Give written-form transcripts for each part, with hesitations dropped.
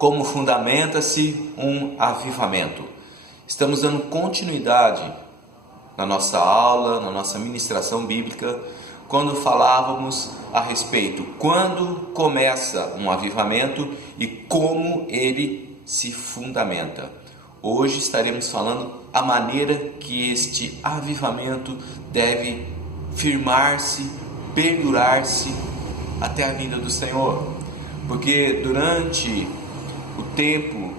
Como fundamenta-se um avivamento? Estamos dando continuidade na nossa aula, na nossa ministração bíblica, quando falávamos a respeito quando começa um avivamento e como ele se fundamenta. Hoje estaremos falando a maneira que este avivamento deve firmar-se, perdurar-se até a vinda do Senhor. Porque durante o tempo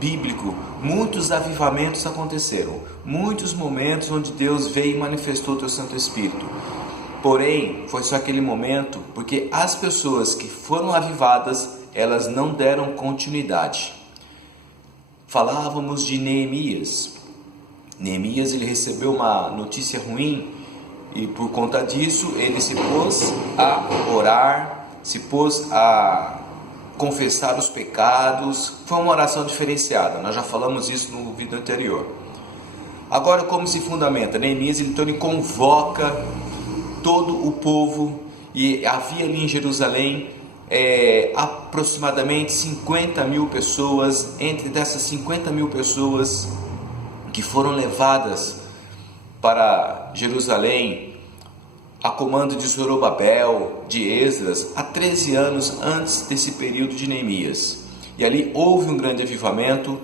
bíblico, muitos avivamentos aconteceram, muitos momentos onde Deus veio e manifestou o teu Santo Espírito. Porém, foi só aquele momento, porque as pessoas que foram avivadas, elas não deram continuidade. Falávamos de Neemias. Neemias, ele recebeu uma notícia ruim e por conta disso ele se pôs a orar, se pôs a confessar os pecados. Foi uma oração diferenciada, nós já falamos isso no vídeo anterior. Agora, como se fundamenta? Neemias, então, ele convoca todo o povo, e havia ali em Jerusalém aproximadamente 50 mil pessoas. Entre dessas 50 mil pessoas que foram levadas para Jerusalém a comando de Zorobabel, de Esdras, há 13 anos antes desse período de Neemias. E ali houve um grande avivamento,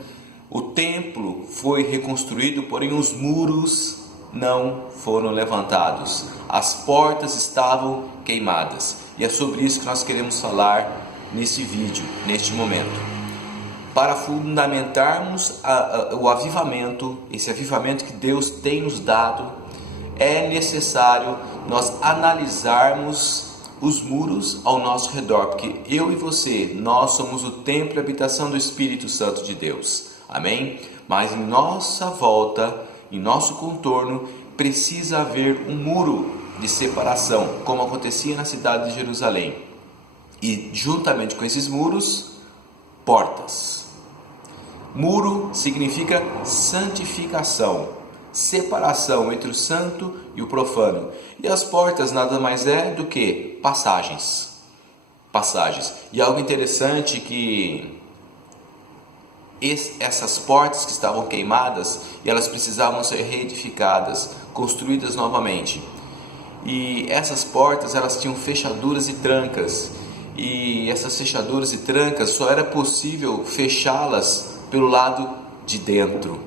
o templo foi reconstruído, porém os muros não foram levantados, as portas estavam queimadas. E é sobre isso que nós queremos falar nesse vídeo, neste momento. Para fundamentarmos o avivamento, esse avivamento que Deus tem nos dado, é necessário nós analisarmos os muros ao nosso redor, porque eu e você, nós somos o templo e habitação do Espírito Santo de Deus, amém? Mas em nossa volta, em nosso contorno, precisa haver um muro de separação, como acontecia na cidade de Jerusalém, e juntamente com esses muros, portas. Muro significa santificação, separação entre o santo e o profano. E as portas nada mais é do que passagens. E algo interessante que essas portas que estavam queimadas, e elas precisavam ser reedificadas, construídas novamente. E essas portas, elas tinham fechaduras e trancas. E essas fechaduras e trancas só era possível fechá-las pelo lado de dentro.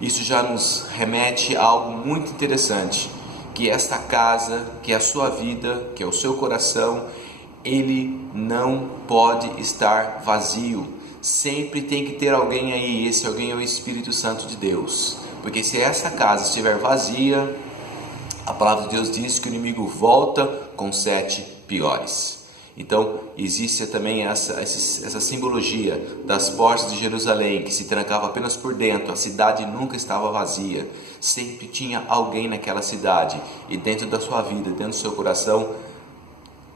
Isso já nos remete a algo muito interessante, que esta casa, que é a sua vida, que é o seu coração, ele não pode estar vazio. Sempre tem que ter alguém aí, esse alguém é o Espírito Santo de Deus. Porque se esta casa estiver vazia, a palavra de Deus diz que o inimigo volta com 7 piores. Então, existe também essa simbologia das portas de Jerusalém, que se trancava apenas por dentro. A cidade nunca estava vazia, sempre tinha alguém naquela cidade. E dentro da sua vida, dentro do seu coração,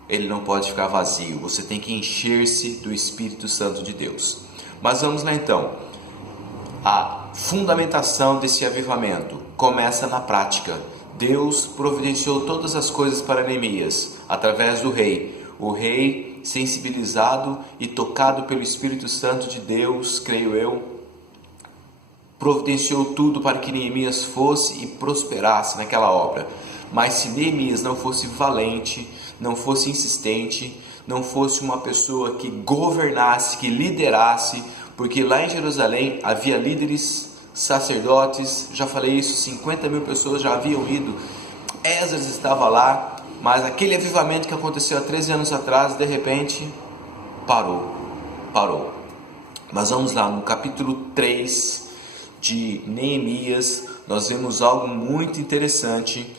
ele não pode ficar vazio. Você tem que encher-se do Espírito Santo de Deus. Mas vamos lá então. A fundamentação desse avivamento começa na prática. Deus providenciou todas as coisas para Neemias, através do rei. O rei, sensibilizado e tocado pelo Espírito Santo de Deus, creio eu, providenciou tudo para que Neemias fosse e prosperasse naquela obra. Mas se Neemias não fosse valente, não fosse insistente, não fosse uma pessoa que governasse, que liderasse, porque lá em Jerusalém havia líderes, sacerdotes, já falei isso, 50 mil pessoas já haviam ido, Esdras estava lá, mas aquele avivamento que aconteceu há 13 anos atrás, de repente, parou. Mas vamos lá, no capítulo 3 de Neemias, nós vemos algo muito interessante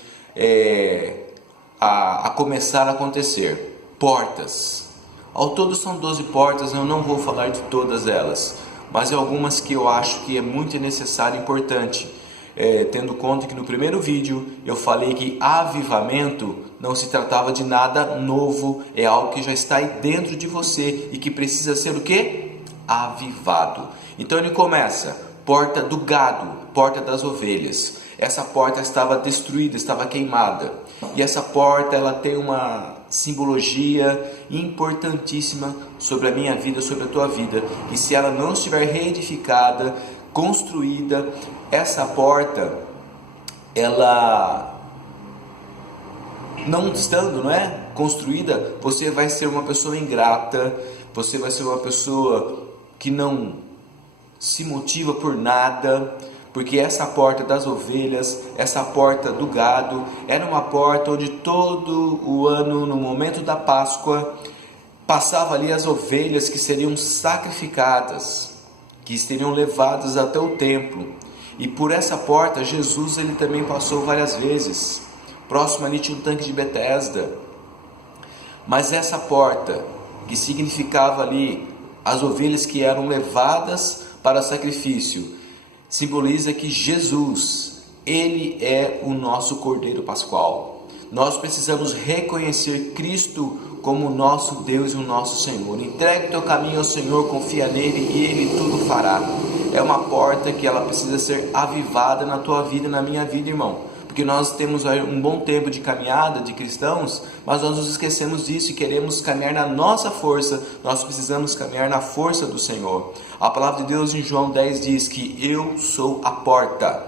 a começar a acontecer. Portas. Ao todo são 12 portas, eu não vou falar de todas elas, mas algumas que eu acho que é muito necessário e importante. Tendo conta que no primeiro vídeo eu falei que avivamento não se tratava de nada novo, é algo que já está aí dentro de você e que precisa ser o quê? Avivado. Então ele começa, porta do gado, porta das ovelhas. Essa porta estava destruída, estava queimada. E essa porta, ela tem uma simbologia importantíssima sobre a minha vida, sobre a tua vida. E se ela não estiver reedificada, construída, essa porta, ela não estando, construída, você vai ser uma pessoa ingrata, você vai ser uma pessoa que não se motiva por nada, porque essa porta das ovelhas, essa porta do gado, era uma porta onde todo o ano, no momento da Páscoa, passava ali as ovelhas que seriam sacrificadas, que seriam levadas até o templo. E por essa porta, Jesus ele também passou várias vezes. Próximo ali tinha um tanque de Betesda. Mas essa porta, que significava ali as ovelhas que eram levadas para sacrifício, simboliza que Jesus, Ele é o nosso Cordeiro Pascual. Nós precisamos reconhecer Cristo como o nosso Deus e o nosso Senhor. Entregue o teu caminho ao Senhor, confia nele e Ele tudo fará. É uma porta que ela precisa ser avivada na tua vida e na minha vida, irmão. Porque nós temos um bom tempo de caminhada de cristãos, mas nós nos esquecemos disso e queremos caminhar na nossa força. Nós precisamos caminhar na força do Senhor. A palavra de Deus em João 10 diz que eu sou a porta.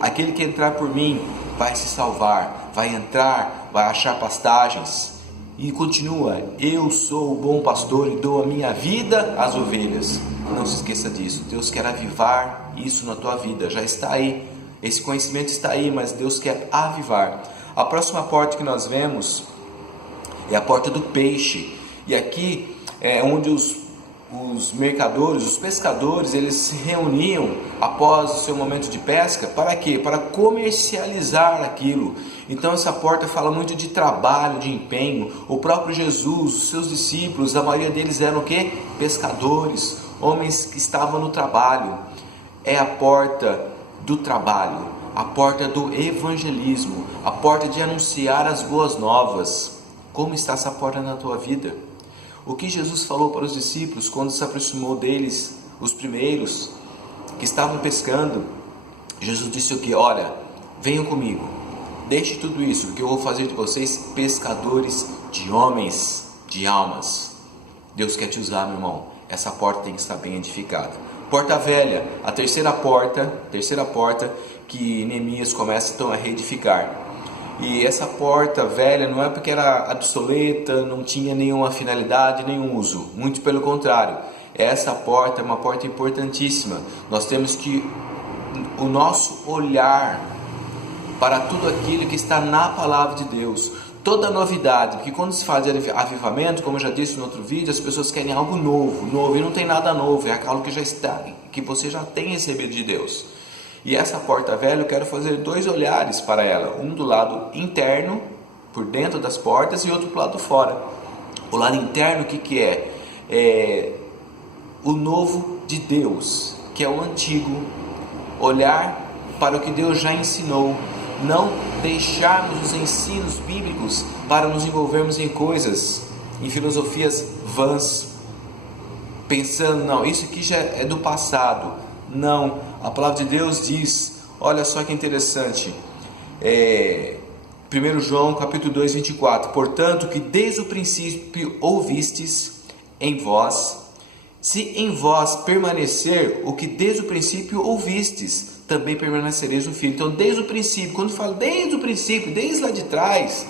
Aquele que entrar por mim vai se salvar, vai entrar, vai achar pastagens. E continua, eu sou o bom pastor e dou a minha vida às ovelhas. Não se esqueça disso. Deus quer avivar isso na tua vida, já está aí. Esse conhecimento está aí, mas Deus quer avivar. A próxima porta que nós vemos é a porta do peixe. E aqui é onde os mercadores, os pescadores, eles se reuniam após o seu momento de pesca. Para quê? Para comercializar aquilo. Então essa porta fala muito de trabalho, de empenho. O próprio Jesus, os seus discípulos, a maioria deles eram o quê? Pescadores, homens que estavam no trabalho. É a porta do trabalho, a porta do evangelismo, a porta de anunciar as boas novas. Como está essa porta na tua vida? O que Jesus falou para os discípulos quando se aproximou deles, os primeiros que estavam pescando? Jesus disse o que? Olha, venham comigo, deixe tudo isso, porque eu vou fazer de vocês pescadores de homens, de almas. Deus quer te usar, meu irmão. Essa porta tem que estar bem edificada. Porta velha, a terceira porta que Neemias começa então a reedificar. E essa porta velha não é porque era obsoleta, não tinha nenhuma finalidade, nenhum uso. Muito pelo contrário, essa porta é uma porta importantíssima. Nós temos que o nosso olhar para tudo aquilo que está na palavra de Deus. Toda novidade, porque quando se fala de avivamento, como eu já disse no outro vídeo, as pessoas querem algo novo, e não tem nada novo, é algo que já está, que você já tem recebido de Deus. E essa porta velha, eu quero fazer 2 olhares para ela, um do lado interno, por dentro das portas, e outro do lado fora. O lado interno, o que é? É o novo de Deus, que é o antigo, olhar para o que Deus já ensinou, não deixarmos os ensinos bíblicos para nos envolvermos em coisas, em filosofias vãs, pensando, não, isso aqui já é do passado. Não, a palavra de Deus diz, olha só que interessante, 1 João capítulo 2, 24, portanto que desde o princípio ouvistes em vós, se em vós permanecer o que desde o princípio ouvistes, também permanecereis no Filho. Então desde o princípio, quando falo desde o princípio, desde lá de trás,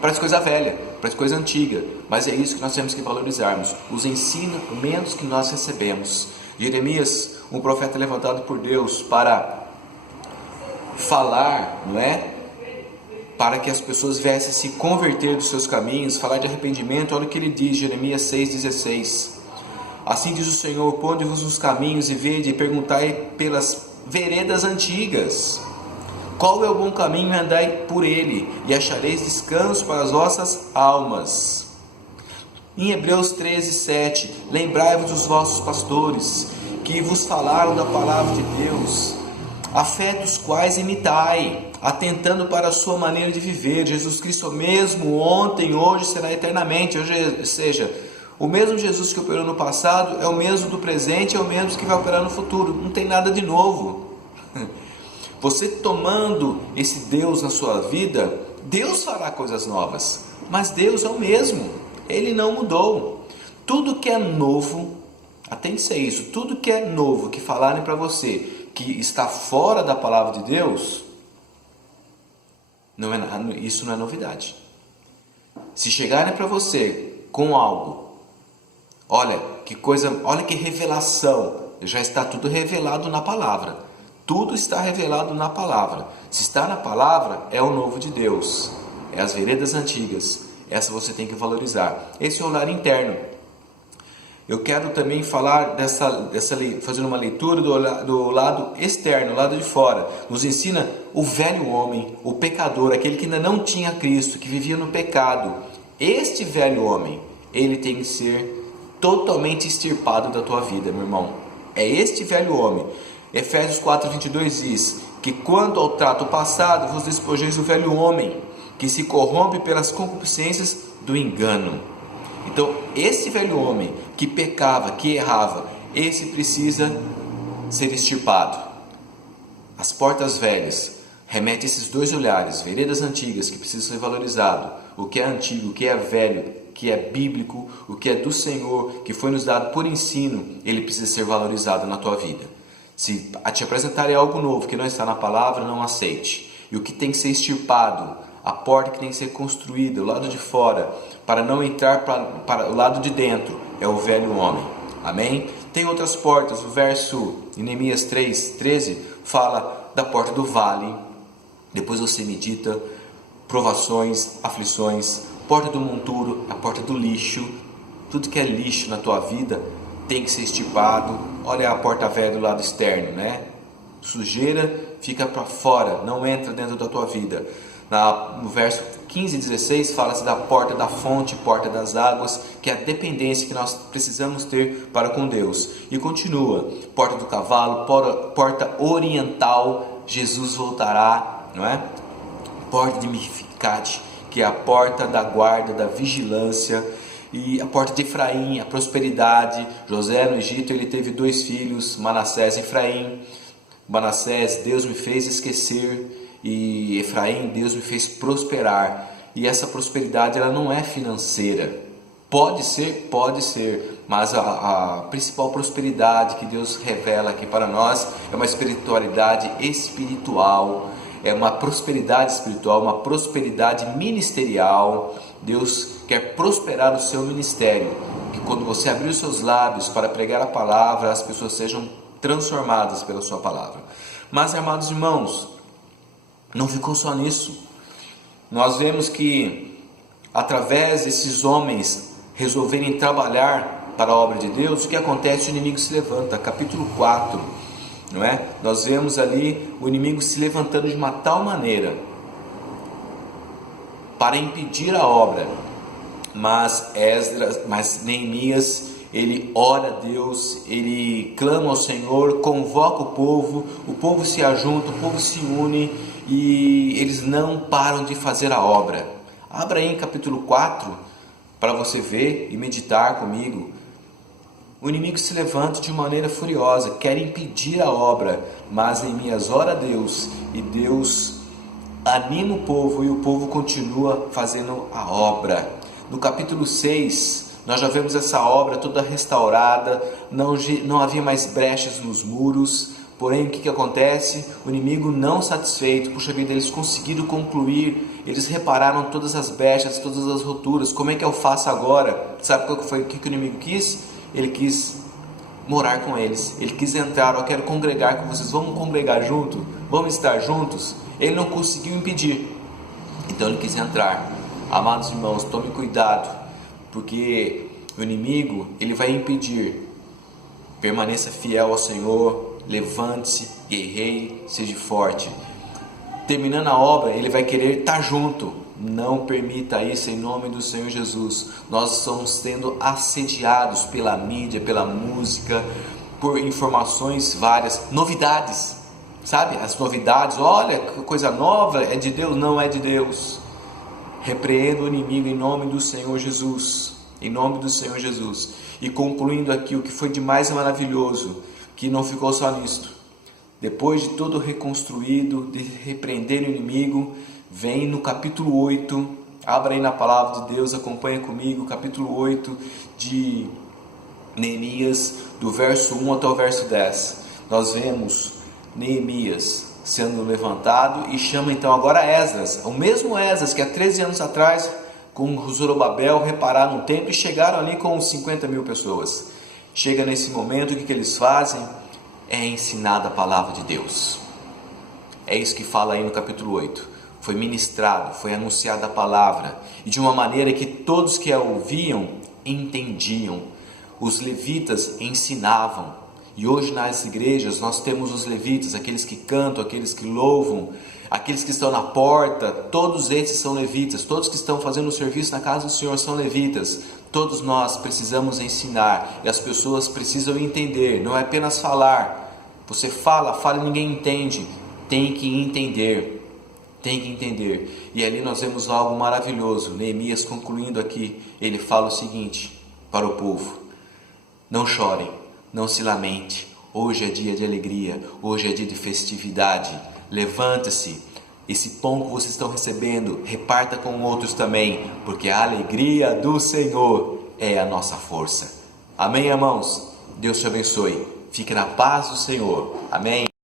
parece coisa velha, parece coisa antiga, mas é isso que nós temos que valorizarmos, os ensinamentos que nós recebemos. Jeremias, um profeta levantado por Deus para falar, para que as pessoas viessem se converter dos seus caminhos, falar de arrependimento. Olha o que ele diz, Jeremias 6,16. Assim diz o Senhor, ponde-vos nos caminhos e vede e perguntai pelas veredas antigas, qual é o bom caminho, e andai por ele, e achareis descanso para as vossas almas. Em Hebreus 13:7, lembrai-vos dos vossos pastores, que vos falaram da palavra de Deus, a fé dos quais imitai, atentando para a sua maneira de viver. Jesus Cristo é o mesmo ontem, hoje, será eternamente. Ou seja, o mesmo Jesus que operou no passado é o mesmo do presente, é o mesmo que vai operar no futuro. Não tem nada de novo. Você tomando esse Deus na sua vida, Deus fará coisas novas, mas Deus é o mesmo, Ele não mudou. Tudo que é novo, atente-se a isso, tudo que é novo que falarem para você que está fora da palavra de Deus, isso não é novidade. Se chegarem para você com algo, olha que coisa, olha que revelação, já está tudo revelado na palavra. Tudo está revelado na palavra. Se está na palavra, é o novo de Deus, é as veredas antigas. Essa você tem que valorizar. Esse é o lar interno. Eu quero também falar fazendo uma leitura do lado externo, o lado de fora. Nos ensina o velho homem, o pecador, aquele que ainda não tinha Cristo, que vivia no pecado. Este velho homem, ele tem que ser totalmente extirpado da tua vida, meu irmão. É este velho homem. Efésios 4:22 diz que quanto ao trato passado, vos despojeis do velho homem, que se corrompe pelas concupiscências do engano. Então, esse velho homem que pecava, que errava, esse precisa ser extirpado. As portas velhas remete a esses dois olhares, veredas antigas que precisam ser valorizado. O que é antigo, o que é velho, o que é bíblico, o que é do Senhor, que foi nos dado por ensino, ele precisa ser valorizado na tua vida. Se te apresentarem algo novo que não está na palavra, não aceite. E o que tem que ser extirpado, a porta que tem que ser construída, o lado de fora, para não entrar para o lado de dentro, é o velho homem. Amém? Tem outras portas. O verso em Neemias 3:13 fala da porta do vale. Depois você medita, provações, aflições, porta do monturo, a porta do lixo. Tudo que é lixo na tua vida tem que ser extirpado. Olha a porta velha do lado externo, né? Sujeira fica para fora, não entra dentro da tua vida. No verso 15 e 16 fala-se da porta da fonte, porta das águas, que é a dependência que nós precisamos ter para com Deus. E continua, porta do cavalo, porta oriental, Jesus voltará, não é? Porta de Mificate, que é a porta da guarda, da vigilância. E a porta de Efraim, a prosperidade. José no Egito, ele teve 2 filhos, Manassés e Efraim. Manassés, Deus me fez esquecer, e Efraim, Deus me fez prosperar. E essa prosperidade, ela não é financeira. Pode ser, mas a principal prosperidade que Deus revela aqui para nós é uma espiritualidade espiritual, é uma prosperidade espiritual, uma prosperidade ministerial. Deus quer prosperar o seu ministério, que quando você abrir os seus lábios para pregar a palavra, as pessoas sejam transformadas pela sua palavra. Mas, amados irmãos, não ficou só nisso. Nós vemos que através desses homens resolverem trabalhar para a obra de Deus, o que acontece? O inimigo se levanta. Capítulo 4, não é? Nós vemos ali o inimigo se levantando de uma tal maneira para impedir a obra. Mas Neemias, ele ora a Deus, ele clama ao Senhor, convoca o povo se ajunta, o povo se une e eles não param de fazer a obra. Abra aí em capítulo 4 para você ver e meditar comigo. O inimigo se levanta de maneira furiosa, quer impedir a obra, mas Neemias ora a Deus e Deus anima o povo e o povo continua fazendo a obra. No capítulo 6, nós já vemos essa obra toda restaurada, não havia mais brechas nos muros. Porém, o que acontece? O inimigo não satisfeito, puxa vida, eles conseguiram concluir, eles repararam todas as brechas, todas as roturas. Como é que eu faço agora? Sabe o que o inimigo quis? Ele quis morar com eles, ele quis entrar. Eu quero congregar com vocês, vamos congregar junto, vamos estar juntos. Ele não conseguiu impedir, então ele quis entrar. Amados irmãos, tome cuidado, porque o inimigo, ele vai impedir. Permaneça fiel ao Senhor, levante-se, guerreie, seja forte. Terminando a obra, ele vai querer estar junto. Não permita isso em nome do Senhor Jesus. Nós estamos sendo assediados pela mídia, pela música, por informações várias, novidades, sabe? As novidades, olha que coisa nova, é de Deus? Não é de Deus. Repreenda o inimigo em nome do Senhor Jesus, em nome do Senhor Jesus. E concluindo aqui o que foi de mais maravilhoso, que não ficou só nisto. Depois de todo reconstruído, de repreender o inimigo, vem no capítulo 8, abra aí na palavra de Deus, acompanha comigo, capítulo 8 de Neemias, do verso 1 até o verso 10. Nós vemos Neemias sendo levantado e chama então agora Esdras, o mesmo Esdras que há 13 anos atrás com Zorobabel repararam no templo e chegaram ali com 50 mil pessoas. Chega nesse momento, o que eles fazem? É ensinada a palavra de Deus. É isso que fala aí no capítulo 8. Foi ministrado, foi anunciada a palavra, e de uma maneira que todos que a ouviam entendiam. Os levitas ensinavam. E hoje nas igrejas nós temos os levitas, aqueles que cantam, aqueles que louvam, aqueles que estão na porta, todos esses são levitas. Todos que estão fazendo o serviço na casa do Senhor são levitas. Todos nós precisamos ensinar, e as pessoas precisam entender, não é apenas falar. Você fala e ninguém entende. Tem que entender, e ali nós vemos algo maravilhoso. Neemias, concluindo aqui, ele fala o seguinte para o povo: não chorem, não se lamente, hoje é dia de alegria, hoje é dia de festividade. Levanta-se, esse pão que vocês estão recebendo, reparta com outros também, porque a alegria do Senhor é a nossa força. Amém, irmãos? Deus te abençoe, fique na paz do Senhor. Amém.